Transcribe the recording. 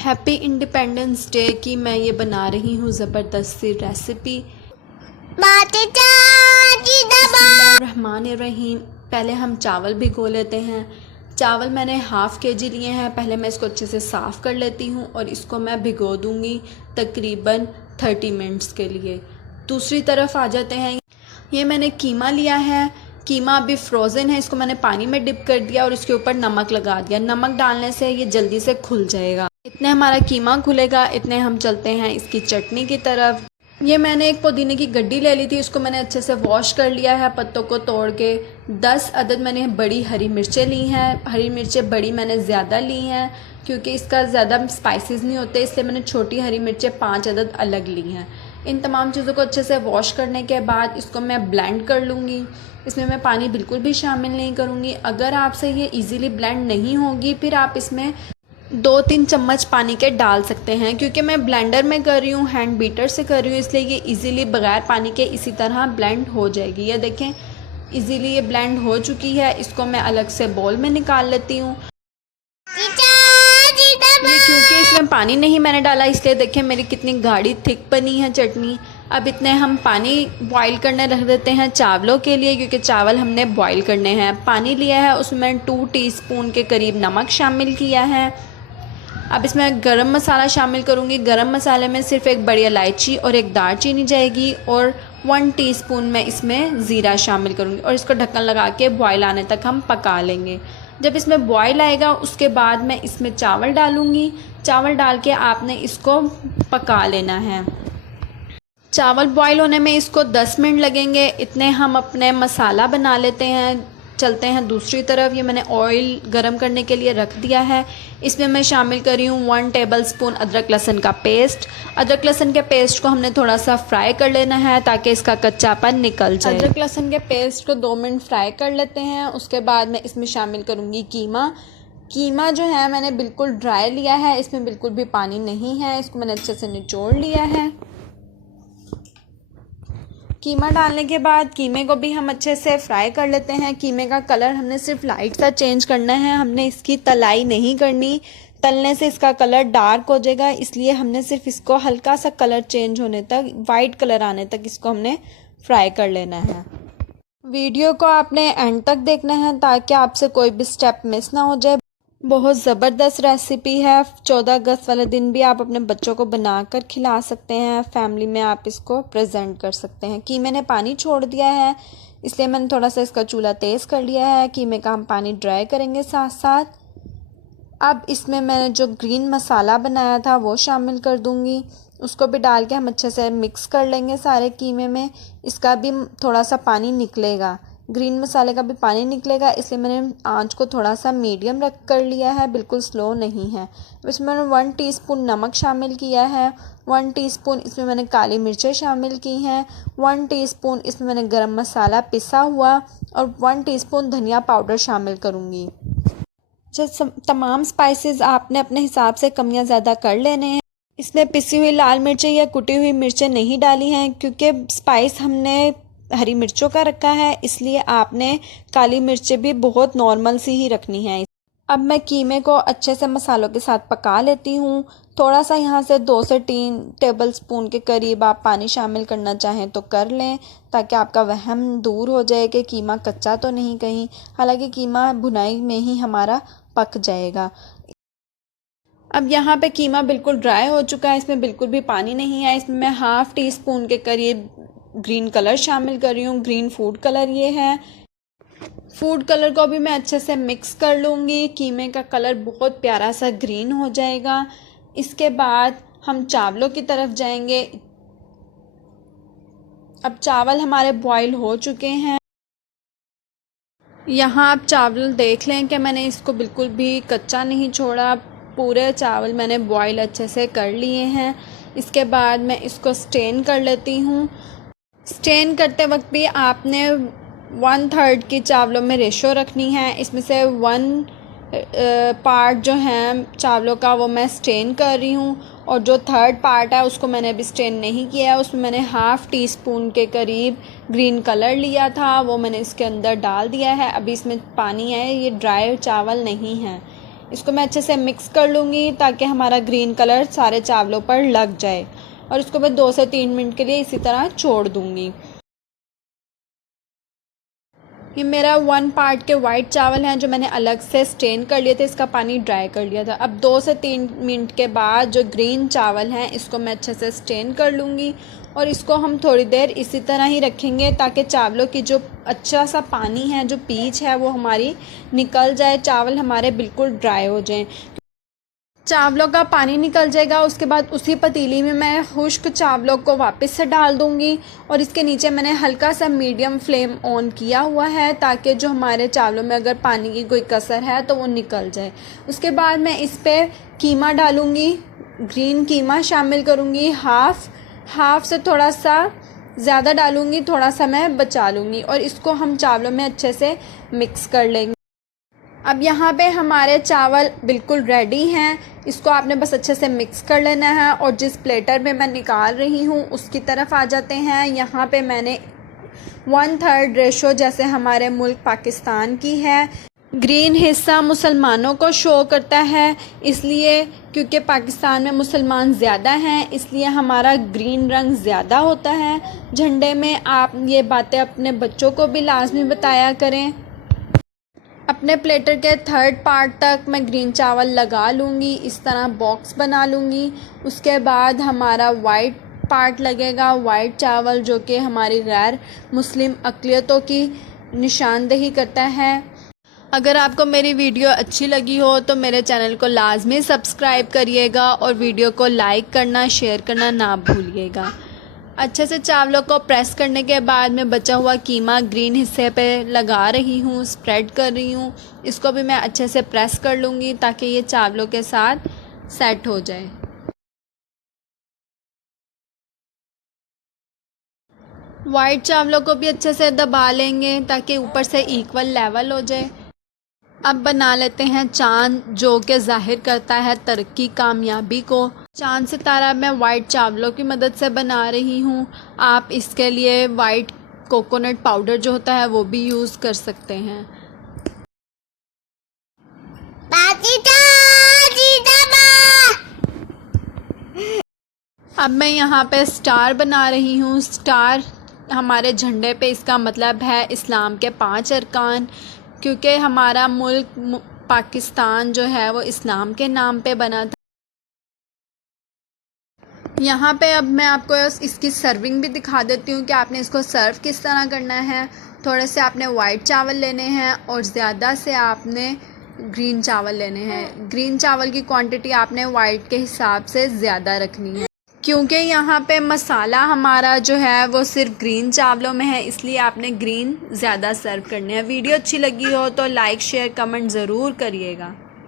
Happy independence day की मैं ये बना रही हूँ ज़बरदस्त सी रेसिपी। बिस्मिल्लाहिर्रहमानिर्रहीम। पहले हम चावल भिगो लेते हैं। चावल मैंने हाफ़ केजी लिए हैं। पहले मैं इसको अच्छे से साफ़ कर लेती हूँ और इसको मैं भिगो दूँगी तकरीबन 30 मिनट्स के लिए। दूसरी तरफ आ जाते हैं। ये मैंने कीमा लिया है। कीमा अभी फ्रोज़न है। इसको मैंने पानी में डिप कर दिया और इसके ऊपर नमक लगा दिया। नमक डालने से ये जल्दी से खुल जाएगा। इतने हमारा कीमा खुलेगा, इतने हम चलते हैं इसकी चटनी की तरफ। ये मैंने एक पुदीने की गड्डी ले ली थी। इसको मैंने अच्छे से वॉश कर लिया है पत्तों को तोड़ के। 10 अदद मैंने बड़ी हरी मिर्चें ली हैं। हरी मिर्चें बड़ी मैंने ज़्यादा ली हैं क्योंकि इसका ज़्यादा स्पाइसेस नहीं होते, इसलिए मैंने छोटी हरी मिर्चें 5 अदद अलग ली हैं। इन तमाम चीज़ों को अच्छे से वॉश करने के बाद इसको मैं ब्लेंड कर लूँगी। इसमें मैं पानी बिल्कुल भी शामिल नहीं करूँगी। अगर आपसे ये ईज़िली ब्लेंड नहीं होगी फिर आप इसमें 2-3 चम्मच पानी के डाल सकते हैं। क्योंकि मैं ब्लेंडर में कर रही हूँ, हैंड बीटर से कर रही हूँ, इसलिए ये इजीली बग़ैर पानी के इसी तरह ब्लेंड हो जाएगी। ये देखें इजीली ये ब्लेंड हो चुकी है। इसको मैं अलग से बाउल में निकाल लेती हूँ। ये क्योंकि इसमें पानी नहीं मैंने डाला, इसलिए देखें मेरी कितनी गाढ़ी थिक बनी है चटनी। अब इतने हम पानी बॉईल करने रख देते हैं चावलों के लिए, क्योंकि चावल हमने बॉईल करने हैं। पानी लिया है, उसमें 2 टीस्पून के करीब नमक शामिल किया है। अब इसमें गरम मसाला शामिल करूँगी। गरम मसाले में सिर्फ एक बड़ी इलायची और एक दालचीनी जाएगी और 1 टीस्पून में इसमें ज़ीरा शामिल करूँगी और इसको ढक्कन लगा के बॉयल आने तक हम पका लेंगे। जब इसमें बॉयल आएगा उसके बाद मैं इसमें चावल डालूँगी। चावल डाल के आपने इसको पका लेना है। चावल बॉयल होने में इसको 10 मिनट लगेंगे। इतने हम अपने मसाला बना लेते हैं। चलते हैं दूसरी तरफ। ये मैंने ऑयल गरम करने के लिए रख दिया है। इसमें मैं शामिल कर रही हूँ 1 टेबलस्पून अदरक लहसुन का पेस्ट। अदरक लहसुन के पेस्ट को हमने थोड़ा सा फ्राई कर लेना है ताकि इसका कच्चापन निकल जाए। अदरक लहसुन के पेस्ट को 2 मिनट फ्राई कर लेते हैं। उसके बाद मैं इसमें शामिल करूँगी कीमा। कीमा जो है मैंने बिल्कुल ड्राई लिया है, इसमें बिल्कुल भी पानी नहीं है। इसको मैंने अच्छे से निचोड़ लिया है। कीमा डालने के बाद कीमे को भी हम अच्छे से फ्राई कर लेते हैं। कीमे का कलर हमने सिर्फ लाइट सा चेंज करना है, हमने इसकी तलाई नहीं करनी। तलने से इसका कलर डार्क हो जाएगा, इसलिए हमने सिर्फ इसको हल्का सा कलर चेंज होने तक, वाइट कलर आने तक इसको हमने फ्राई कर लेना है। वीडियो को आपने एंड तक देखना है ताकि आपसे कोई भी स्टेप मिस ना हो जाए। बहुत ज़बरदस्त रेसिपी है। 14 अगस्त वाले दिन भी आप अपने बच्चों को बनाकर खिला सकते हैं। फैमिली में आप इसको प्रेजेंट कर सकते हैं। कीमे ने पानी छोड़ दिया है, इसलिए मैंने थोड़ा सा इसका चूल्हा तेज़ कर लिया है। कीमे का हम पानी ड्राई करेंगे साथ साथ। अब इसमें मैंने जो ग्रीन मसाला बनाया था वो शामिल कर दूँगी। उसको भी डाल के हम अच्छे से मिक्स कर लेंगे सारे कीमे में। इसका भी थोड़ा सा पानी निकलेगा, ग्रीन मसाले का भी पानी निकलेगा, इसलिए मैंने आंच को थोड़ा सा मीडियम रख कर लिया है, बिल्कुल स्लो नहीं है। इसमें मैंने 1 टीस्पून नमक शामिल किया है। 1 टीस्पून इसमें मैंने काली मिर्चें शामिल की हैं। 1 टीस्पून इसमें मैंने गरम मसाला पिसा हुआ और 1 टीस्पून धनिया पाउडर शामिल करूँगी। तमाम स्पाइसेस आपने अपने हिसाब से कमियाँ ज़्यादा कर लेने हैं। इसमें पिसी हुई लाल मिर्चें या कुटी हुई मिर्चें नहीं डाली हैं क्योंकि स्पाइस हमने हरी मिर्चों का रखा है, इसलिए आपने काली मिर्चें भी बहुत नॉर्मल सी ही रखनी है। अब मैं कीमे को अच्छे से मसालों के साथ पका लेती हूँ। थोड़ा सा यहाँ से 2 से 3 टेबलस्पून के करीब आप पानी शामिल करना चाहें तो कर लें ताकि आपका वहम दूर हो जाए कि कीमा कच्चा तो नहीं कहीं। हालांकि कीमा भुनाई में ही हमारा पक जाएगा। अब यहाँ पे कीमा बिल्कुल ड्राई हो चुका है, इसमें बिल्कुल भी पानी नहीं है। इसमें मैं हाफ़ टीस्पून के करीब ग्रीन कलर शामिल कर रही हूँ। ग्रीन फूड कलर ये है। फूड कलर को भी मैं अच्छे से मिक्स कर लूँगी। कीमे का कलर बहुत प्यारा सा ग्रीन हो जाएगा। इसके बाद हम चावलों की तरफ जाएंगे। अब चावल हमारे बॉईल हो चुके हैं। यहाँ आप चावल देख लें कि मैंने इसको बिल्कुल भी कच्चा नहीं छोड़ा। पूरे चावल मैंने बॉईल अच्छे से कर लिए हैं। इसके बाद मैं इसको स्टेन कर लेती हूँ। स्टेन करते वक्त भी आपने 1/3 की चावलों में रेशो रखनी है। इसमें से 1 पार्ट जो है चावलों का वो मैं स्टेन कर रही हूँ और जो 3rd पार्ट है उसको मैंने अभी स्टेन नहीं किया है। उसमें मैंने हाफ़ टीस्पून के करीब ग्रीन कलर लिया था, वो मैंने इसके अंदर डाल दिया है। अभी इसमें पानी है, ये ड्राई चावल नहीं है। इसको मैं अच्छे से मिक्स कर लूँगी ताकि हमारा ग्रीन कलर सारे चावलों पर लग जाए, और इसको मैं 2 से 3 मिनट के लिए इसी तरह छोड़ दूँगी। ये मेरा 1 पार्ट के वाइट चावल हैं जो मैंने अलग से स्टेन कर लिए थे, इसका पानी ड्राई कर लिया था। अब 2 से 3 मिनट के बाद जो ग्रीन चावल हैं इसको मैं अच्छे से स्टेन कर लूँगी, और इसको हम थोड़ी देर इसी तरह ही रखेंगे ताकि चावलों की जो अच्छा सा पानी है, जो पीच है, वो हमारी निकल जाए, चावल हमारे बिल्कुल ड्राई हो जाएं। चावलों का पानी निकल जाएगा, उसके बाद उसी पतीली में मैं खुश्क चावलों को वापस से डाल दूंगी, और इसके नीचे मैंने हल्का सा मीडियम फ्लेम ऑन किया हुआ है ताकि जो हमारे चावलों में अगर पानी की कोई कसर है तो वो निकल जाए। उसके बाद मैं इस पर कीमा डालूंगी, ग्रीन कीमा शामिल करूंगी, हाफ से थोड़ा सा ज़्यादा डालूंगी, थोड़ा सा मैं बचा लूँगी, और इसको हम चावलों में अच्छे से मिक्स कर लेंगे। अब यहाँ पे हमारे चावल बिल्कुल रेडी हैं, इसको आपने बस अच्छे से मिक्स कर लेना है, और जिस प्लेटर में मैं निकाल रही हूँ उसकी तरफ आ जाते हैं। यहाँ पे मैंने 1/3 रेशो जैसे हमारे मुल्क पाकिस्तान की है। ग्रीन हिस्सा मुसलमानों को शो करता है, इसलिए क्योंकि पाकिस्तान में मुसलमान ज़्यादा हैं इसलिए हमारा ग्रीन रंग ज़्यादा होता है झंडे में। आप ये बातें अपने बच्चों को भी लाजमी बताया करें। अपने प्लेटर के 3rd पार्ट तक मैं ग्रीन चावल लगा लूँगी, इस तरह बॉक्स बना लूँगी। उसके बाद हमारा वाइट पार्ट लगेगा, वाइट चावल, जो कि हमारी गैर मुस्लिम अक़लियतों की निशानदेही करता है। अगर आपको मेरी वीडियो अच्छी लगी हो तो मेरे चैनल को लाजमी सब्सक्राइब करिएगा, और वीडियो को लाइक करना, शेयर करना ना भूलिएगा। अच्छे से चावलों को प्रेस करने के बाद मैं बचा हुआ कीमा ग्रीन हिस्से पे लगा रही हूँ, स्प्रेड कर रही हूँ। इसको भी मैं अच्छे से प्रेस कर लूँगी ताकि ये चावलों के साथ सेट हो जाए। वाइट चावलों को भी अच्छे से दबा लेंगे ताकि ऊपर से इक्वल लेवल हो जाए। अब बना लेते हैं चांद, जो कि ज़ाहिर करता है तरक्की, कामयाबी को। चांद सितारा मैं वाइट चावलों की मदद से बना रही हूँ। आप इसके लिए वाइट कोकोनट पाउडर जो होता है वो भी यूज़ कर सकते हैं। अब मैं यहाँ पे स्टार बना रही हूँ। स्टार हमारे झंडे पे, इसका मतलब है इस्लाम के 5 अरकान, क्योंकि हमारा मुल्क पाकिस्तान जो है वो इस्लाम के नाम पे बना था। यहाँ पे अब मैं आपको इसकी सर्विंग भी दिखा देती हूँ कि आपने इसको सर्व किस तरह करना है। थोड़े से आपने वाइट चावल लेने हैं और ज़्यादा से आपने ग्रीन चावल लेने हैं। ग्रीन चावल की क्वांटिटी आपने वाइट के हिसाब से ज़्यादा रखनी है, क्योंकि यहाँ पे मसाला हमारा जो है वो सिर्फ ग्रीन चावलों में है, इसलिए आपने ग्रीन ज़्यादा सर्व करने हैं। वीडियो अच्छी लगी हो तो लाइक, शेयर, कमेंट ज़रूर करिएगा।